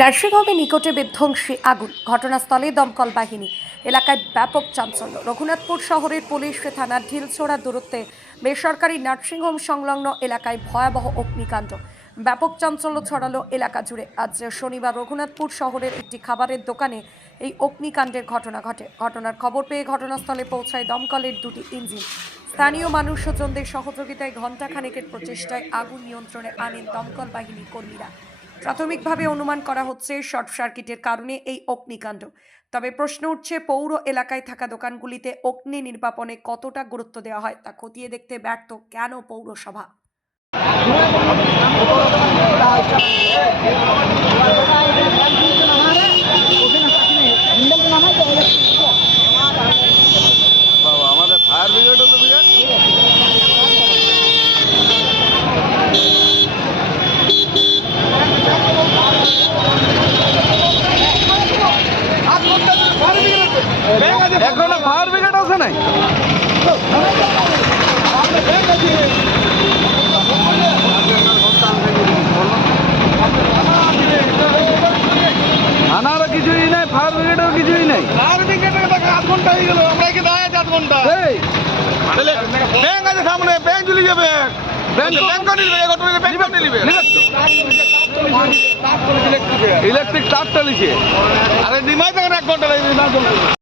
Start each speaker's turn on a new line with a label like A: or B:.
A: নার্সিংহোমের নিকটে বিধ্বংসী আগুন। ঘটনাস্থলে দমকল বাহিনী। এলাকায় ব্যাপক চাঞ্চল্য। রঘুনাথপুর শহরের পুলিশ থানার ঢিলছোড়া দূরত্বে বেসরকারি নার্সিংহোম সংলগ্ন এলাকায় ভয়াবহ অগ্নিকাণ্ড। ব্যাপক চাঞ্চল্য ছড়ালো এলাকা জুড়ে। আজ শনিবার রঘুনাথপুর শহরের একটি খাবারের দোকানে এই অগ্নিকাণ্ডের ঘটনা ঘটে। ঘটনার খবর পেয়ে ঘটনাস্থলে পৌঁছায় দমকলের দুটি ইঞ্জিন। স্থানীয় মানুষ স্বজনদের সহযোগিতায় ঘণ্টাখানেকের প্রচেষ্টায় আগুন নিয়ন্ত্রণে আনেন দমকল বাহিনী কর্মীরা। প্রাথমিকভাবে অনুমান করা হচ্ছে শর্ট সার্কিটের কারণে এই অগ্নিকাণ্ড। তবে প্রশ্ন উঠছে, পৌর এলাকায় থাকা দোকানগুলিতে অগ্নি নির্বাপনে কতটা গুরুত্ব দেওয়া হয় তা খতিয়ে দেখতে ব্যর্থ কেন পৌরসভা
B: বাবা আমাদের ফায়ার ব্রিগেডও তো ব্রিগেড এখনও ফায়ার ব্রিগেড আছে নাই? থানারও কিছুই নাই ফায়ার ব্রিগেডেরও কিছুই নাই।
C: দেখো আধ ঘণ্টা হয়ে গেল আমরা কি দাঁড়ায় আধ ঘণ্টা।
B: এই।
C: ব্যাংক আছে সামনে ব্যাংক চলে যাবে।
B: ইলেকট্রিক তার টালিছে
C: আরে নিমাই দেখেন এক ঘণ্টা লাগবে না